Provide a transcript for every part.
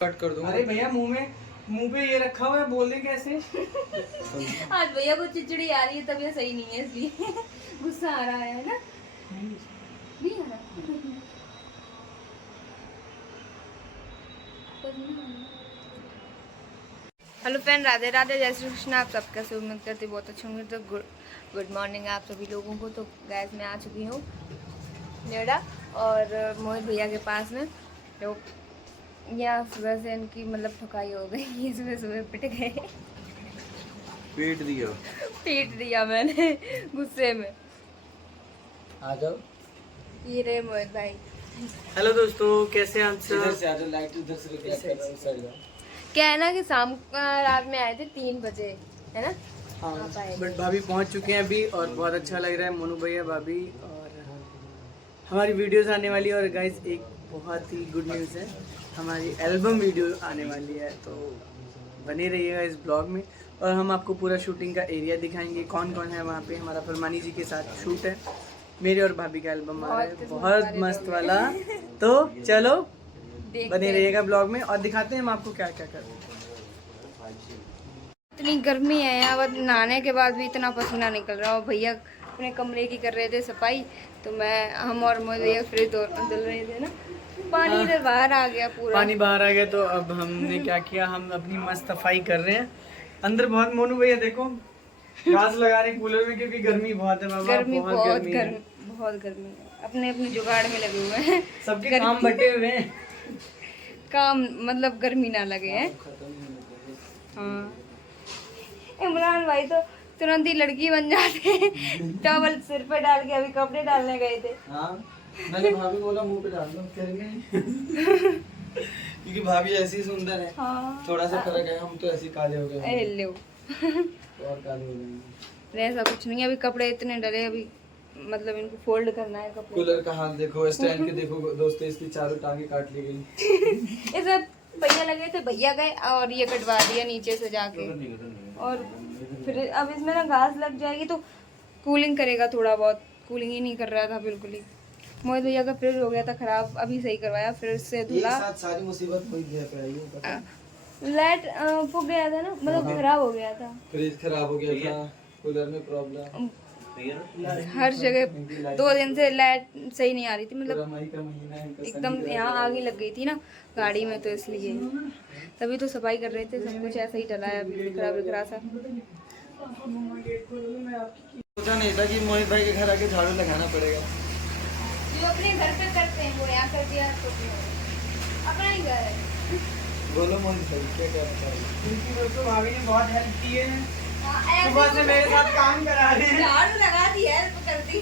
Cut कर दूंगा। अरे भैया मुंह पे ये रखा हुआ है, बोले कैसे? आज भैया को चिड़चिड़ी आ रही है, तबीयत सही नहीं है इसलिए गुस्सा आ रहा है ना? नहीं आ रहा। हेलो फ्रेंड, राधे राधे, जय श्री कृष्ण। आप सब कैसे? उम्मीद करती बहुत अच्छे होंगे। तो गुड मॉर्निंग आप सभी लोगों को। तो गैस मैं आ चुकी हूँ नोएडा और मोहित भैया के पास में। तो यहाँ सुबह से इनकी मतलब थकाई हो गई, ये सुबह सुबह पिट गए। पीट दिया मैंने गुस्से में। आ जाओ। ये रहे मोहित भाई। हेलो दोस्तों, कैसे हैं आप सब? इधर से आ जाओ, लाइट इधर से लेके आते हैं, उस साइड जाओ। क्या है ना कि शाम रात में आए थे 3 बजे, है ना? हाँ, आप आए थे। बट भाभी पहुंच चुके हैं अभी और बहुत अच्छा लग रहा है। मोनू भैया, भाभी और हमारी वीडियोस आने वाली है। और गाइस एक बहुत ही गुड न्यूज़ है, हमारी एल्बम वीडियो आने वाली है, तो बने रहिएगा इस ब्लॉग में। और हम आपको पूरा शूटिंग का एरिया दिखाएंगे, कौन कौन है वहाँ पे। हमारा फरमानी जी के साथ शूट है, मेरे और भाभी का एल्बम आ रहा है, बहुत मस्त वाला। तो चलो बने रहिएगा ब्लॉग में और दिखाते हैं हम आपको क्या क्या कर रहे हैं। इतनी गर्मी है यहाँ, बस नहाने के बाद भी इतना पसीना निकल रहा है। भैया अपने कमरे की कर रहे थे सफाई, तो हम और मोहित भैया फ्रिज धुल रहे थे ना। पानी इधर बाहर आ गया, पूरा पानी बाहर आ गया। तो अब हमने क्या किया, हम अपनी मस्त सफाई कर रहे हैं। अंदर बहुत मोनू भैया देखो घास लगा रहे कूलर में, क्योंकि गर्मी बहुत है बाबा। गर्मी बहुत गर्मी है। बहुत गर्मी है। अपने अपने जुगाड़ में लगे हुए हैं, सबके काम बटे हुए हैं। काम मतलब गर्मी ना लगे हैं। हाँ, इमरान भाई तो तुरंत ही लड़की बन जाते हैं। टॉवल सिर पे डाल के अभी कपड़े डालने गए थे। हाँ, मैंने भाभी बोला मुंह पे डाल दो, करेंगे क्योंकि भाभी ऐसी सुंदर है। हाँ, थोड़ा सा फर्क है, हम तो ऐसे काले हो गए, हेलो। और काले हो गए। ऐसा कुछ नहीं है, अभी कपड़े इतने डरे, अभी मतलब इनको फोल्ड करना है कपड़े। कूलर का हाल देखो, स्टैंड के देखो दोस्तों, इसकी चारों टांगे काट ली गई। इसमें भैया लगे थे, भैया गए और ये कटवा दिया नीचे से जाके। और फिर अब इसमें ना घास लग जाएगी तो कूलिंग करेगा थोड़ा बहुत। कूलिंग ही नहीं कर रहा था बिल्कुल ही। मोहित भैया का फ्रिज हो गया था खराब, अभी सही करवाया, फिर से धुला। एक साथ सारी मुसीबत हुई है पे आई है, पता है? लाइट फूक गया था ना, मतलब खराब हो गया था। फ्रिज खराब हो गया था, कूलर में प्रॉब्लम, हर जगह 2 दिन से लाइट सही नहीं आ रही थी, मतलब मई का महीना है, इनका एकदम यहाँ आग ही लग गई थी ना गाड़ी में, तो इसलिए तभी तो सफाई कर रहे थे। सब कुछ ऐसा ही डला है, अभी बिखरा सा। सोचा नहीं था कि मोहित भाई के घर आके झाड़ू लगाना पड़ेगा। जो अपने घर पे करते हैं वो यहाँ कर दिया, तो अपना ही घर है। बोलो मोहित भाई क्या कहना चाहिए? उनकी दोस्तों भाभी ने बहुत हेल्प की है, हाँ, सुबह से मेरे साथ काम करा रहे हैं। झाड़ू लगा दी है, तो कर दी।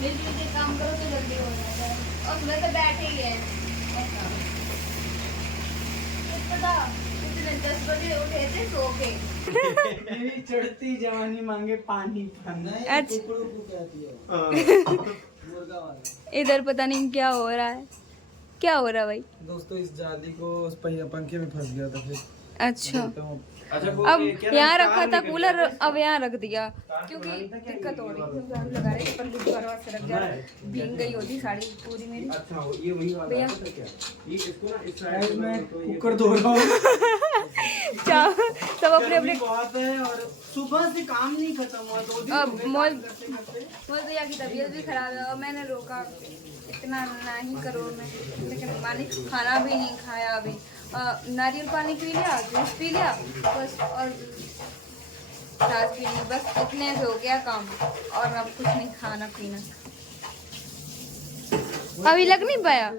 मिलजुल के काम करो तो जल्दी हो जाता है। और सुबह से बैठे ही है ऐसा। पता इतने 10 बजे उठे थे सो के। मेरी चढ़ती जवानी मांगे पानी पानी। अच्छा। कुकड़ों को कहती है मुर्गा वाला। इधर पता नहीं क्या हो रहा है, क्या हो रहा है भाई? दोस्तों इस जाली को उस पहिया पंखे में फंस गया था, फिर अच्छा, तो अब यहाँ रखा था कूलर, अब यहाँ रख दिया क्योंकि दिक्कत हो रही थी। झाड़ू लगा रहे थे, पल्लू भरवा से रख गया, भीग गई होती साड़ी पूरी मेरी। अच्छा ये वही वाला भैया है क्या? ये इसको ना इस साइड गाइस मैं तो ये कुकर धो रहा हूँ। सब अपने अपने। बहुत है और सुबह से काम नहीं खत्म हुआ, 2 दिन अब हो गए मोल काम करते-करते। भैया की तबीयत भी खराब है और मैंने रोका इतना नहीं करो मैं, लेकिन पानी खाना भी नहीं खाया अभी। नारियल पानी पी लिया, जूस पी लिया बस, और छाछ पी ली, बस इतने से हो गया काम। और अब कुछ नहीं खाना पीना, अभी लग नहीं पाया।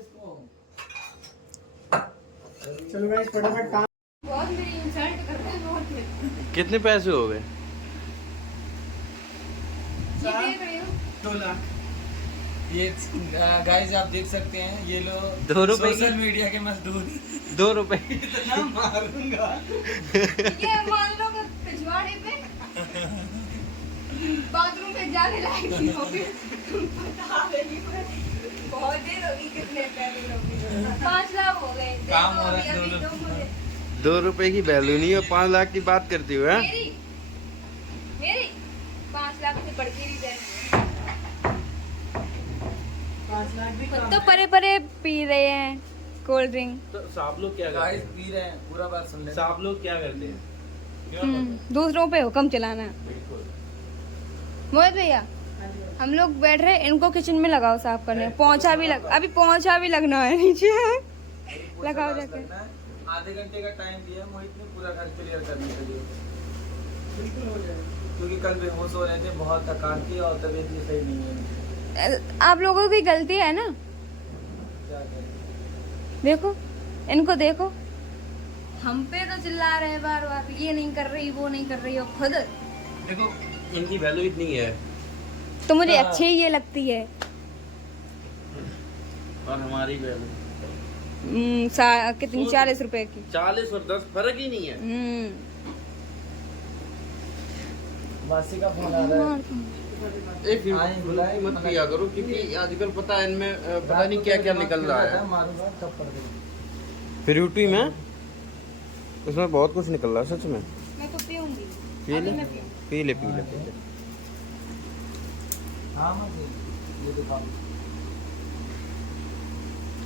चलो गाइस फटाफट काम। बहुत मेरी इंसल्ट करते हैं बहुत। कितने पैसे हो गए? ये देख रही हूँ 2 लाख। ये गाइस आप देख सकते हैं, ये लो 2 रुपए की? सोशल मीडिया के मजदूर। 2 रुपए। इतना मारूंगा। ये मान लो कि पिछवाड़े पे बाथरूम पे जाने लायक नहीं होगी। बता रही हूँ, बहुत देर होगी। कितने पैसे लोगे? 5 लाख हो गए। काम हो रहा है, देखो, अभी 2 तो मुझे 2 रुपए की वैल्यू नहीं है, 5 लाख की बात करती हो? मेरी 5 लाख से बढ़ के नहीं जाएंगे। 5 लाख भी तो परे परे पी रहे हैं कोल्ड ड्रिंक। तो आप लोग क्या गाइस पी रहे हैं, पूरा बात सुन ले। आप लोग क्या करते हैं? दूसरों पे हुक्म चलाना। मोहित भैया हम लोग बैठ रहे हैं, इनको किचन में लगाओ साफ करने। पोंछा भी लगना है नीचे। लगाओ जाके। आधे घंटे का टाइम दिया मोहित ने पूरा घर क्लियर करने के लिए। बिल्कुल हो जाएगा। क्योंकि कल बेहोश हो रहे थे, बहुत थकान थी और तबीयत भी सही नहीं है। आप लोगों की गलती है ना। क्या करें? देखो इनको देखो, हम पे तो चिल्ला रहे हैं बार बार, ये नहीं कर रही वो नहीं कर रही हो खुद। देखो इनकी वैल्यू इतनी है तो मुझे अच्छी ये लगती है। और हमारी वैल्यू कितनी 40 रुपए की। 40 और 10 फर्क ही नहीं है। मासी का फोन आ रहा है। एक मत पिया करो क्योंकि आजकल पता है इनमें पता नहीं क्या क्या निकल रहा है। मारूंगा तब पड़ गई। फ्रूटी में उसमें बहुत कुछ निकल रहा है सच में। मैं तो पीऊंगी। पी ले मैं पीऊंगी। पी ले पी ले पी ले। हाँ मासी, ये दिखाओ।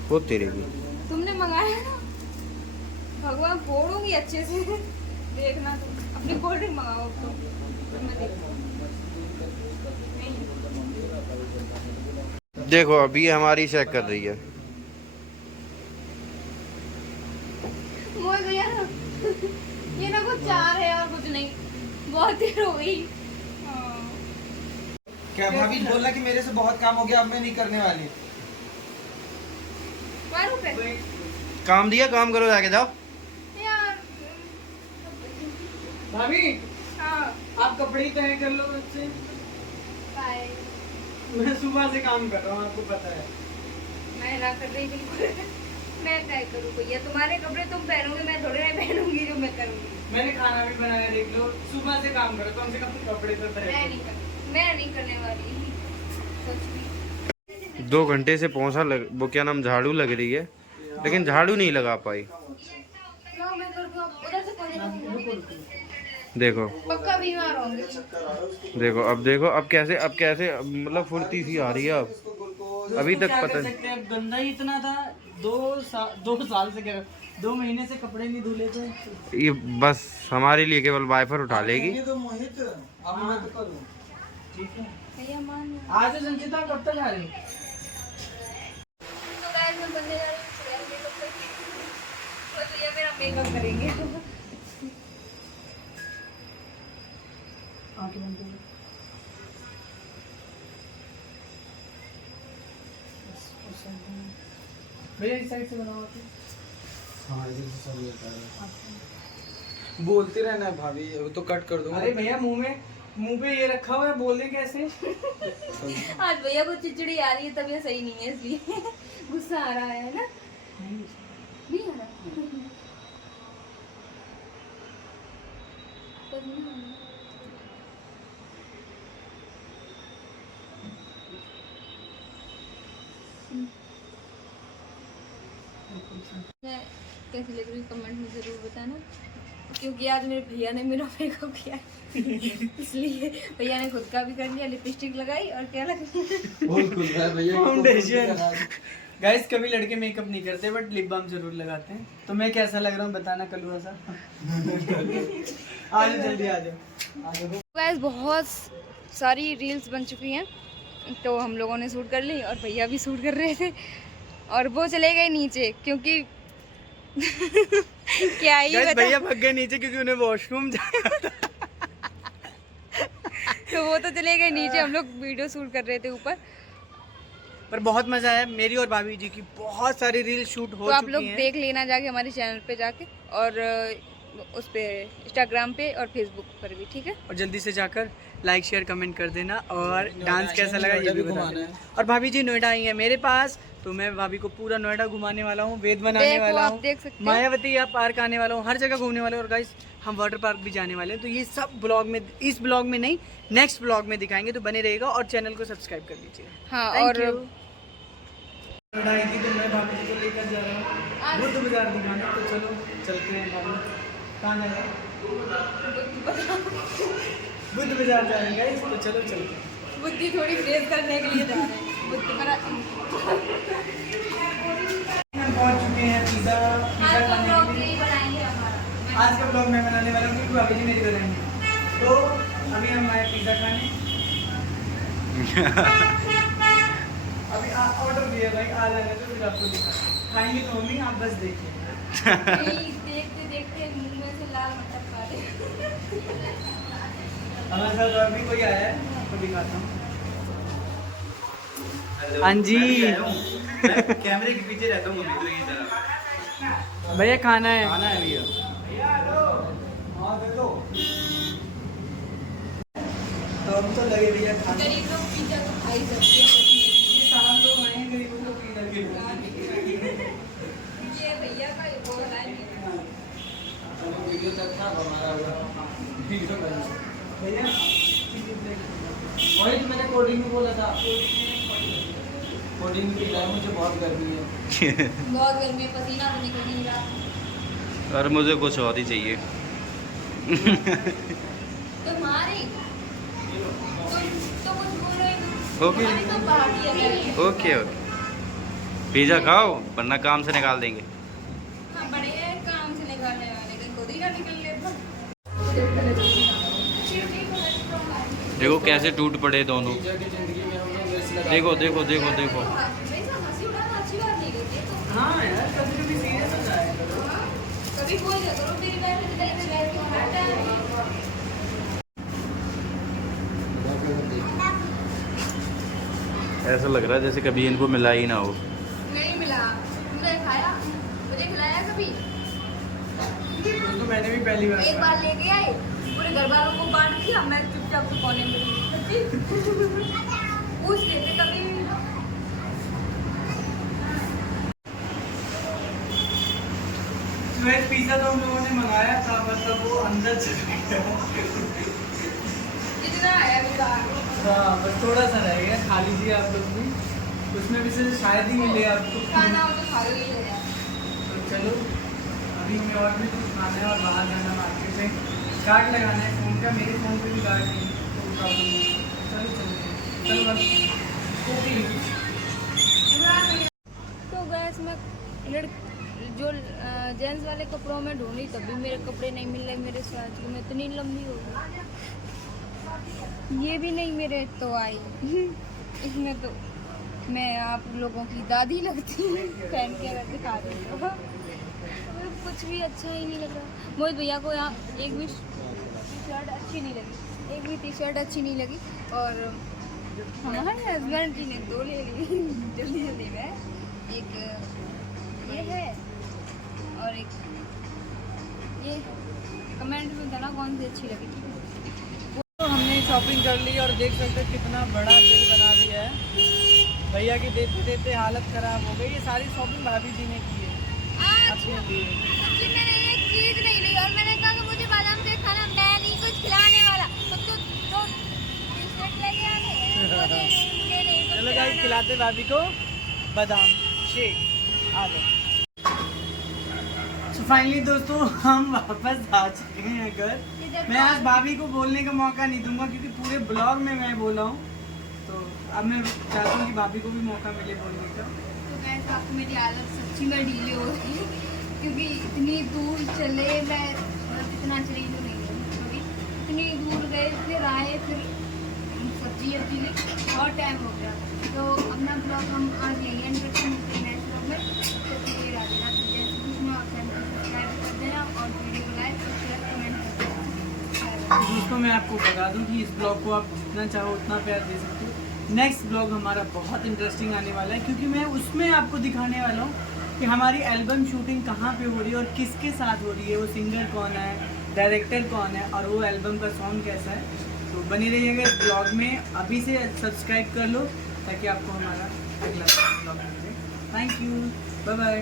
वो तेरे की तुमने मंगाया ना, भगवान फोड़ूंगी अच्छे से। देखना तुम अपनी कोल्ड ड्रिंक मंगाओ तो मैं देखूंगी। देखो अभी हमारी चेक कर रही है। मोर भैया ना, ये ना कुछ चार है और कुछ नहीं, बहुत देर हो गई। क्या भाभी बोला कि मेरे से बहुत काम हो गया, अब मैं नहीं करने वाली। काम दिया, काम करो जाके जाओ। यार भाभी हाँ आप कपड़े ही तय कर लो मुझसे। बाय। मैं सुबह से काम कर रहा हूँ, आपको पता है। मैं ना कर रही बिल्कुल। मैं तय करूँ भैया, तुम्हारे कपड़े तुम पहनोगे, मैं थोड़े नहीं पहनूंगी जो मैं करूँगी। मैंने खाना भी बनाया, देख लो। सुबह से काम करो, कम से कम कपड़े तो तय करो। मैं नहीं करने वाली सच में। 2 घंटे से पोंछा लग वो क्या नाम झाड़ू लग रही है लेकिन झाड़ू नहीं लगा पाई। लो मैं कर दूँ, उधर से खोले। देखो पक्का बीमार होंगे। देखो अब कैसे मतलब फुर्ती सी आ रही है अब। अभी तक पता नहीं। अब गंदा ही इतना था। 2 साल से क्या 2 महीने से कपड़े नहीं धुले थे। ये बस हमारे लिए केवल वाइफर उठा लेगी। ये तो मोहित, अब मैं तो करूँ। ठीक है, भैया मान लो। आज संचिता कब तक आ रही? तो गाइस मैं बनने जा रही हूँ चुड़ैल मेकअप करके। और भैया मेरा मेकअप करेंगे। आंखें बंद करो। भैया इस साइड से बनाओ आके। हाँ ये सब ये कर रहे हैं। बोलते रहना है भाभी, अब तो कट कर दूंगा। अरे भैया मुंह पे ये रखा हुआ है, बोले कैसे? आज भैया को चिड़चिड़ी आ रही है, तबीयत सही नहीं है इसलिए गुस्सा आ रहा है ना। नहीं आ रहा। तो नहीं आ रहा। मैं कैसी लग रही हूँ कमेंट में ज़रूर बताना, क्योंकि आज मेरे भैया ने मेरा मेकअप किया इसलिए भैया ने खुद का भी कर लिया, लिपस्टिक लगाई और क्या लगाई फाउंडेशन। गाइस कभी लड़के मेकअप नहीं करते बट लिप बाम जरूर लगाते हैं। तो मैं कैसा लग रहा हूँ बताना कलुआ सा। आज जल्दी आ जाओ। गाइस बहुत सारी रील्स बन चुकी हैं, तो हम लोगों ने शूट कर ली और भैया भी शूट कर रहे थे और वो चले गए नीचे क्योंकि क्या ही बता। भैया भाग गए नीचे क्योंकि उन्हें वॉशरूम जाना था। तो वो तो चले गए नीचे, हम लोग वीडियो शूट कर रहे थे ऊपर। पर बहुत मजा आया, मेरी और भाभी जी की बहुत सारी रील शूट हो तो आप चुकी लोग हैं। देख लेना जाके हमारे चैनल पे जाके, और उस पे इंस्टाग्राम पे और फेसबुक पर भी, ठीक है। और जल्दी से जाकर लाइक शेयर कमेंट कर देना और डांस कैसा लगा ये भी बता देना। और भाभी जी नोएडा आई है मेरे पास, तो मैं भाभी को पूरा नोएडा घुमाने वाला हूँ, वेद बनाने वाला आप हूँ, देख सकते हो। मायावती या पार्क आने वाला हूँ, हर जगह घूमने वाले। और गाइस हम वाटर पार्क भी जाने वाले हैं, तो ये सब ब्लॉग में, इस ब्लॉग में नहीं नेक्स्ट ब्लॉग में दिखाएंगे, तो बने रहेगा और चैनल को सब्सक्राइब कर लीजिए। हाँ Thank और you। आई थी तो मैं भाभी जी को लेकर जा रहा हूँ बुद्ध बाजार दिखाने, तो चलो चलते हैं भाभी। कहाँ जाएंगे? बुद्ध बाजार जाएंगे गाइस, तो चलो चलते हैं। बुद्धि थोड़ी फ्रेश करने के लिए जा रहे हैं। हम पहुंच चुके हैं पिज़्ज़ा खाने के लिए। आज का ब्लॉग मैं बनाने वाला हूँ क्योंकि भाभी जी मेरी बनाएंगे। तो अभी हम आए पिज़्ज़ा खाने। अभी ऑर्डर दिया भाई, आ जाएगा तो फिर आपको दिखा खाएंगे तो मम्मी आप बस देखिए। देखते देखते मुंह में से लाल मटर पा रहे। हमारे साथ और भी कोई आया है, आपको दिखाता हूँ। हाँ जी कैमरे के पीछे रहता हूँ मम्मी तो ये तरह भैया खाना है। खाना है भैया। तो हम तो लगे भैया खाने। गरीब लोग पिज्जा तो खा ही सकते हैं। ये सामान लोग आए हैं गरीबों को पिज़्ज़ा के लिए। ये भैया का वो है वीडियो तक था हमारा वीडियो बना भैया वही तो मैंने कोडिंग में बोला था। कोडिंग की लाइन मुझे बहुत गर्मी है। बहुत गर्मी है, पसीना तो निकल नहीं रहा। और मुझे कुछ और ही चाहिए। तुम्हारी तो कुछ बोलो ही नहीं। ओके। तुम्हारी तो पार्टी है। ओके ओके पिज़्ज़ा खाओ वरना काम से निकाल देंगे। हाँ, बड़े काम से निकालने वाले का खुद ही ना निकल ले। देखो कैसे टूट पड़े दोनों। टीचर की जिंदगी में हम लोग मिर्च लगा देखो देखो देखो देखो। हंसी उड़ाना अच्छी बात नहीं होती है तो। हाँ यार कभी कभी सीरियस हो जाए। कभी कोई ना करो तेरी लाइफ में तेरे लाइफ में हर टाइम ऐसा लग रहा है जैसे कभी इनको मिला ही ना हो। नहीं मिला। तुमने खाया, मुझे खिलाया कभी? तो मैंने भी पहली बार एक बार लेके आए, पूरे घर वालों को बांट दिया, मैं चुपचाप से कोने में रही। सच्ची पूछ लेते कभी भी। वेज पिज़्ज़ा तो हम लोगों ने मंगाया था, मतलब वो अंदर चला गया। कितना आया बेकार। हाँ बस थोड़ा सा रह गया, खा लीजिए आप लोग भी। उसमें भी से शायद ही मिले आपको। खाना हो तो खा लो ही है। तो चलो अभी हमें और भी कुछ खाना है और बाहर जाना मार्केट से। कार्ड लगाना है फ़ोन का, मेरे फ़ोन पे भी कार्ड नहीं है तो प्रॉब्लम नहीं है। चलो चलो बस ओके। तो गैस मैं जो जेंट्स वाले कपड़ों में ढूंढी तब भी मेरे कपड़े नहीं मिल रहे मेरे साइज के। मैं इतनी लंबी हो गई, ये भी नहीं मेरे तो आई। इसमें तो मैं आप लोगों की दादी लगती हूँ पहन के अगर दिखा रही हूँ। कुछ भी अच्छा ही नहीं लग रहा। मोहित भैया को यहाँ एक भी टी शर्ट अच्छी नहीं लगी, एक भी टी शर्ट अच्छी नहीं लगी। और हमारे हस्बैंड जी ने दो ले ली जल्दी जल्दी में। एक ये है और एक ये। कमेंट में बताना कौन सी अच्छी लगी। तो हमने शॉपिंग कर ली और देख सकते हैं कितना बड़ा बिल बना दिया है। भैया की देते देते हालत ख़राब हो गई। ये सारी शॉपिंग भाभी जी ने की है अपने लिए। सच्ची मैंने एक चीज नहीं ली और मैंने कहा कि मुझे बादाम शेक खाना, मैं नहीं कुछ खिलाने वाला। तो दो टी-शर्ट लेके आ गए। चलो गाइस खिलाते भाभी को बादाम शेक। आ जाओ। तो फाइनली दोस्तों हम वापस आ चुके हैं घर। मैं आज भाभी को बोलने का मौका नहीं दूंगा क्योंकि पूरे ब्लॉग में मैं बोला हूँ। तो अब मैं चाहता हूँ कि भाभी को भी मौका मिले बोलने का। तो वैसे आपको मेरी हालत सच्ची में ढीली हो गई क्योंकि इतनी दूर चले, मैं मतलब इतना शरीर नहीं है कभी। इतनी दूर गए, फिर आए, फिर सब्जी अब्जी ली, बहुत टाइम हो गया। तो अपना ब्लॉग हम आज यही एंड करते हैं नेक्स्ट ब्लॉग में। तो ये राजना सब्सक्राइब कर देना और वीडियो को लाइक और शेयर कमेंट कर देना। दोस्तों मैं आपको बता दूं कि इस ब्लॉग को आप जितना चाहो उतना प्यार दे सकते हो। नेक्स्ट ब्लॉग हमारा बहुत इंटरेस्टिंग आने वाला है क्योंकि मैं उसमें आपको दिखाने वाला हूँ कि हमारी एल्बम शूटिंग कहाँ पे हो रही है और किसके साथ हो रही है, वो सिंगर कौन है, डायरेक्टर कौन है और वो एल्बम का सॉन्ग कैसा है। तो बनी रहिएगा इस ब्लॉग में। अभी से सब्सक्राइब कर लो ताकि आपको हमारा अगला ब्लॉग मिले। Thank you, bye bye.